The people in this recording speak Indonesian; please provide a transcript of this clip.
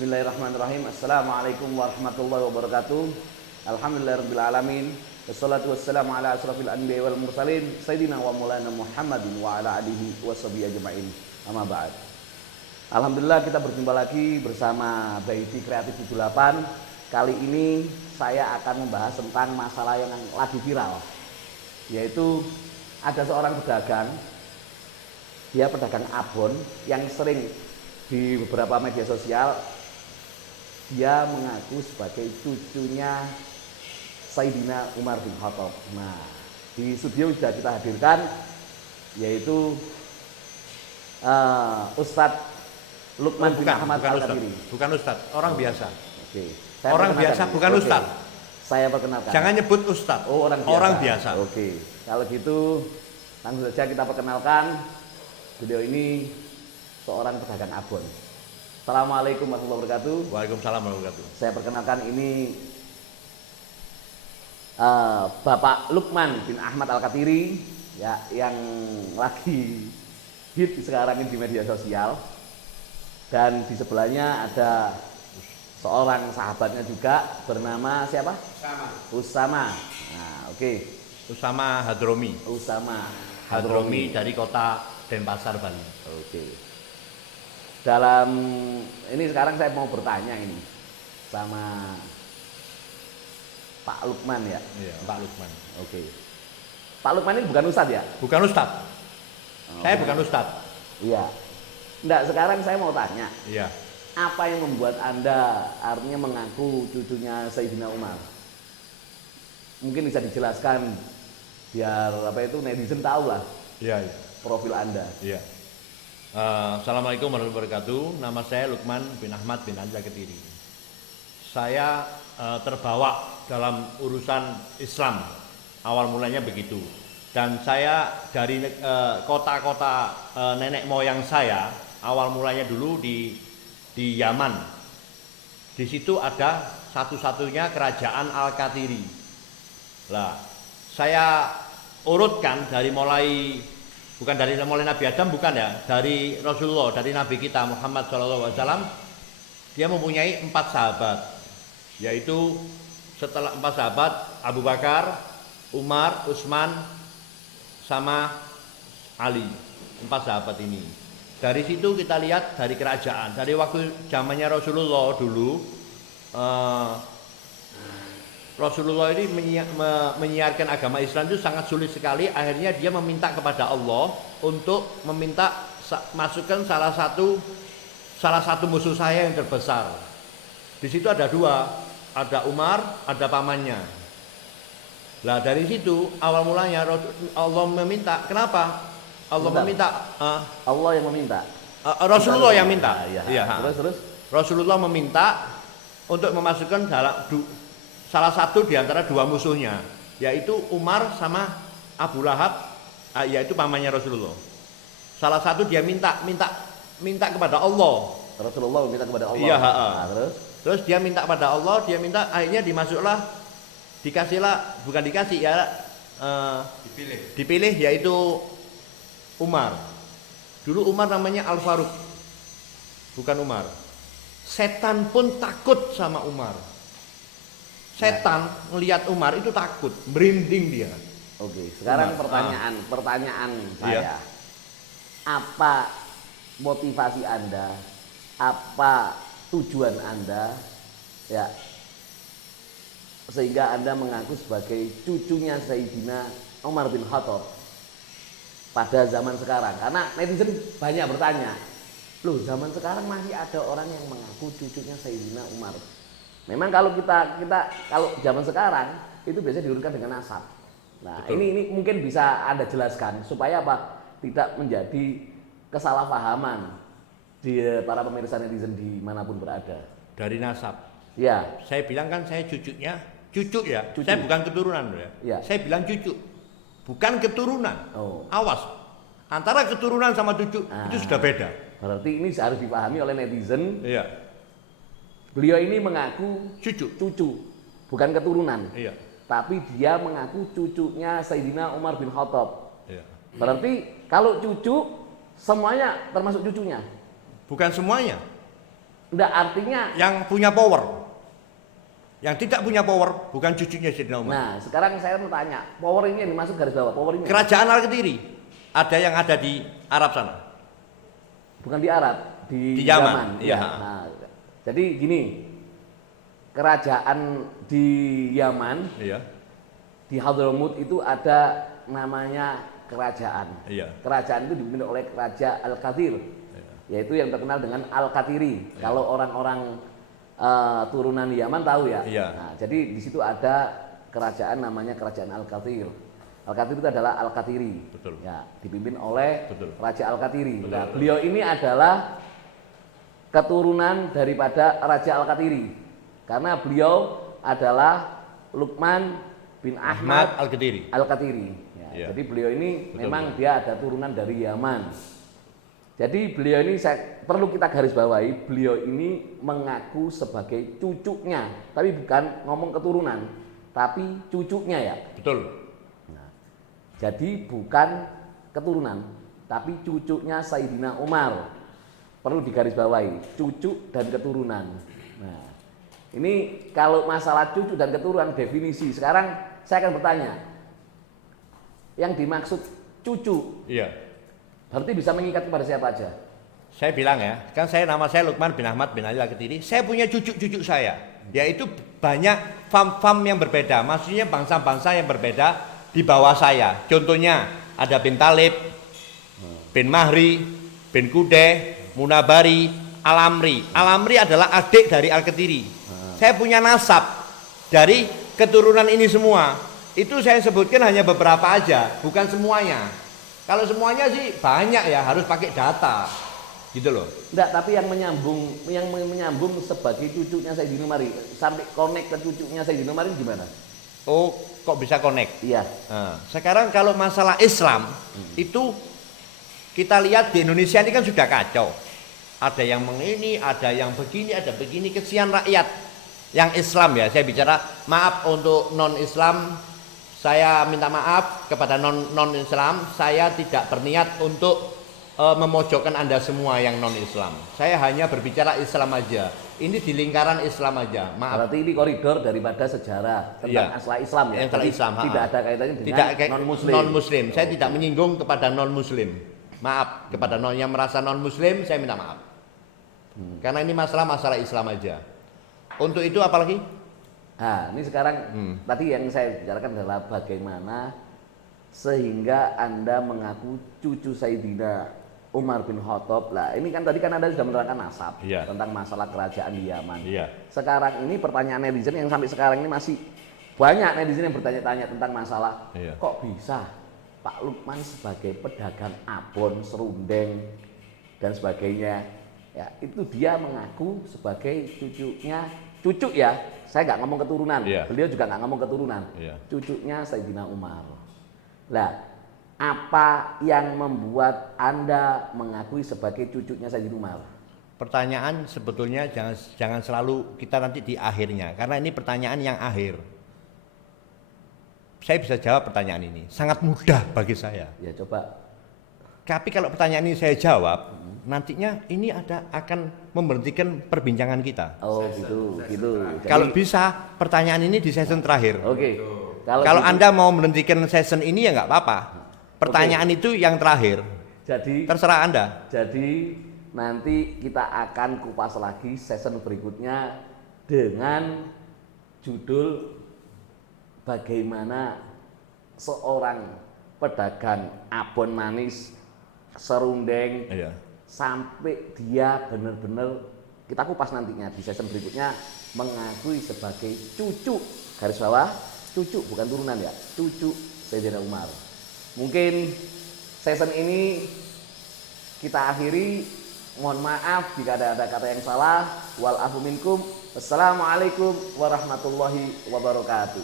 Bismillahirrahmanirrahim. Assalamualaikum warahmatullahi wabarakatuh. Alhamdulillahirrabbilalamin. Wassalatu wassalamu ala asrafil anbiya wal mursalin Sayyidina wa maulana Muhammadin wa ala alihi wa sahbihi ajma'in. Amma ba'd. Alhamdulillah kita berjumpa lagi bersama Baiti Kreatif 78. Kali ini saya akan membahas tentang masalah yang lagi viral, yaitu ada seorang pedagang. Dia pedagang abon yang sering di beberapa media sosial dia mengaku sebagai cucunya Sayyidina Umar bin Khattab. Nah, di studio sudah kita hadirkan yaitu Ustadz Lukman bin Ahmad Al-Qadiri. Bukan Ustadz, orang biasa. Oke. Orang biasa, bukan Ustadz. Saya perkenalkan. Jangan nyebut Ustadz. Oh, orang biasa. Oke. Oke. Kalau gitu langsung saja kita perkenalkan. Beliau ini seorang pedagang abon. Assalamualaikum warahmatullahi wabarakatuh. Waalaikumsalam warahmatullahi wabarakatuh. Saya perkenalkan ini Bapak Lukman bin Ahmad Al-Qadiri ya, yang lagi hit sekarang ini di media sosial. Dan di sebelahnya ada seorang sahabatnya juga bernama siapa? Usama. Nah, oke. Usama Hadromi. Usama Hadromi dari kota Denpasar, Bali. Oke. Dalam ini sekarang saya mau bertanya ini sama Pak Lukman ya. Iya, Pak Lukman. Oke. Pak Lukman ini bukan Ustadz ya? Bukan Ustadz. Saya bukan Ustadz. Iya. Enggak, sekarang saya mau tanya. Iya. Apa yang membuat Anda artinya mengaku cucunya Sayyidina Umar? Mungkin bisa dijelaskan biar netizen tahu lah Iya, iya. profil Anda. Iya. Assalamualaikum warahmatullahi wabarakatuh. Nama saya Lukman bin Ahmad bin Al-Qadiri. Saya terbawa dalam urusan Islam. Awal mulanya begitu. Dan saya dari kota-kota nenek moyang saya, awal mulanya dulu di Yaman. Di situ ada satu-satunya kerajaan Al-Qadiri. Lah, saya urutkan dari mulai Nabi Adam, bukan ya, dari Rasulullah, dari Nabi kita Muhammad SAW. Dia mempunyai 4 sahabat, yaitu setelah 4 sahabat Abu Bakar, Umar, Utsman, sama Ali. 4 sahabat ini. Dari situ kita lihat dari kerajaan, dari waktu zamannya Rasulullah dulu, Rasulullah ini menyiarkan agama Islam itu sangat sulit sekali. Akhirnya dia meminta kepada Allah untuk meminta masukkan salah satu musuh saya yang terbesar. Di situ ada 2, ada Umar, ada pamannya. Lah dari situ awal mulanya Allah meminta. Kenapa? Allah meminta. Allah yang meminta. Rasulullah yang minta. Iya. Terus. Rasulullah meminta untuk memasukkan salah satu di antara 2 musuhnya, yaitu Umar sama Abu Lahab, yaitu pamannya Rasulullah. Salah satu dia minta kepada Allah. Rasulullah meminta kepada Allah. Iya, terus dia minta kepada Allah, akhirnya dipilih yaitu Umar. Dulu Umar namanya Al-Faruq. Bukan Umar. Setan pun takut sama Umar. Setan melihat Umar itu takut, merinding dia. Oke, sekarang pertanyaan saya. Iya. Apa motivasi Anda? Apa tujuan Anda? Ya. Sehingga Anda mengaku sebagai cucunya Sayyidina Umar bin Khattab pada zaman sekarang. Karena netizen banyak bertanya, loh, zaman sekarang masih ada orang yang mengaku cucunya Sayyidina Umar. Memang kalau kita kalau zaman sekarang itu biasanya diurutkan dengan nasab. Nah, ini mungkin bisa Anda jelaskan supaya apa? Tidak menjadi kesalahpahaman di para pemirsa netizen dimanapun berada. Dari nasab. Ya. Saya bilang kan saya cucu ya. Cucu. Saya bukan keturunan ya. Saya bilang cucu. Bukan keturunan. Oh. Awas. Antara keturunan sama cucu itu sudah beda. Berarti ini harus dipahami oleh netizen. Iya. Beliau ini mengaku cucu, bukan keturunan. Iya. Tapi dia mengaku cucunya Sayyidina Umar bin Khattab. Iya. Berarti kalau cucu semuanya termasuk cucunya. Bukan semuanya. Enggak, artinya Yang punya power. Yang tidak punya power bukan cucunya Sayyidina Umar. nah, sekarang saya mau tanya, power ini yang dimaksud garis bawah, power ini apa? Kerajaan Al-Qadiri ada yang ada di Arab sana. Bukan di Arab, Di Yaman, iya. Nah, jadi gini, kerajaan di Yaman, Iya. di Hadramut itu ada namanya kerajaan. Iya. Kerajaan itu dipimpin oleh Raja Al-Qatir, yaitu yang terkenal dengan Al-Qatiri. Iya. Kalau orang-orang turunan Yaman tahu ya. Iya. Nah, jadi di situ ada kerajaan namanya Kerajaan Al-Qatir. Al-Qatir itu adalah Al-Qatiri. Betul. Ya, dipimpin oleh Betul. Raja Al-Qatiri. Betul. Nah, beliau ini adalah keturunan daripada Raja Al-Qatiri. Karena beliau adalah Luqman bin Ahmad Al-Qadiri. Al-Qatiri. Ya, Iya. jadi beliau ini Betul, memang betul. dia ada turunan dari Yaman. Jadi beliau ini perlu kita garis bawahi, beliau ini mengaku sebagai cucunya, tapi bukan ngomong keturunan, tapi cucunya ya. Betul. Jadi bukan keturunan, tapi cucunya Sayyidina Umar. Perlu digarisbawahi, cucu dan keturunan. Nah, ini kalau masalah cucu dan keturunan definisi. Sekarang saya akan bertanya, yang dimaksud cucu Iya. berarti bisa mengikat kepada siapa aja? Saya bilang ya, kan nama saya Luqman bin Ahmad bin Ali Al-Qadiri. Saya punya cucu-cucu saya, yaitu banyak fam-fam yang berbeda. Maksudnya bangsa-bangsa yang berbeda di bawah saya. Contohnya ada bin Talib, bin Mahri, bin Kudeh, Munabari, Al-Amri. Al-Amri adalah adik dari Al-Qadiri. Saya punya nasab dari keturunan ini semua. Itu saya sebutkan hanya beberapa aja, bukan semuanya. Kalau semuanya sih banyak ya, harus pakai data. Gitu loh. Enggak, tapi yang menyambung sebagai cucunya Sayyidina Umar sampai connect ke cucunya Sayyidina Umar gimana? Oh, kok bisa connect? Iya. Nah, sekarang kalau masalah Islam itu kita lihat di Indonesia ini kan sudah kacau. Ada yang mengini, ada yang begini, ada begini, kesian rakyat yang Islam ya. Saya bicara maaf untuk non-Islam, saya minta maaf kepada non-Islam, saya tidak berniat untuk memojokkan Anda semua yang non-Islam. Saya hanya berbicara Islam aja. Ini di lingkaran Islam aja. Maaf. Berarti ini koridor daripada sejarah tentang Iya. asal Islam ya. Asal Jadi Islam, tidak ada kaitannya dengan non-Muslim. Non-Muslim. Saya tidak menyinggung kepada non-Muslim. Maaf kepada yang merasa non-Muslim, saya minta maaf. Karena ini masalah Islam aja. Untuk itu apalagi? Nah, ini sekarang tadi yang saya bicarakan adalah bagaimana sehingga Anda mengaku cucu Sayyidina Umar bin Khattab. Lah, ini kan tadi kan Anda sudah menerangkan nasab tentang masalah kerajaan di Yaman. Iya. Sekarang ini pertanyaan netizen yang sampai sekarang ini masih banyak netizen yang bertanya-tanya tentang masalah kok bisa Pak Luqman sebagai pedagang abon, serundeng dan sebagainya. Ya, itu dia mengaku sebagai cucu ya. Saya nggak ngomong keturunan. Beliau juga nggak ngomong keturunan. Cucunya Sayyidina Umar. Lah, apa yang membuat Anda mengakui sebagai cucunya Sayyidina Umar? Pertanyaan sebetulnya jangan selalu kita nanti di akhirnya, karena ini pertanyaan yang akhir. Saya bisa jawab pertanyaan ini, sangat mudah bagi saya. Ya coba. Tapi kalau pertanyaan ini saya jawab, nantinya ini akan memberhentikan perbincangan kita. Oh gitu. Jadi, kalau bisa pertanyaan ini di session terakhir. Oke. Kalau Anda mau menghentikan session ini ya nggak apa-apa. Pertanyaan itu yang terakhir. Jadi terserah Anda. Jadi nanti kita akan kupas lagi session berikutnya dengan judul bagaimana seorang pedagang abon manis serundeng sampai dia benar-benar, kita kupas nantinya di session berikutnya, mengakui sebagai cucu, garis bawah cucu bukan turunan ya, cucu Sayyidina Umar. Mungkin session ini kita akhiri. Mohon maaf jika ada kata yang salah. Wal afu minkum. Wassalamualaikum warahmatullahi wabarakatuh.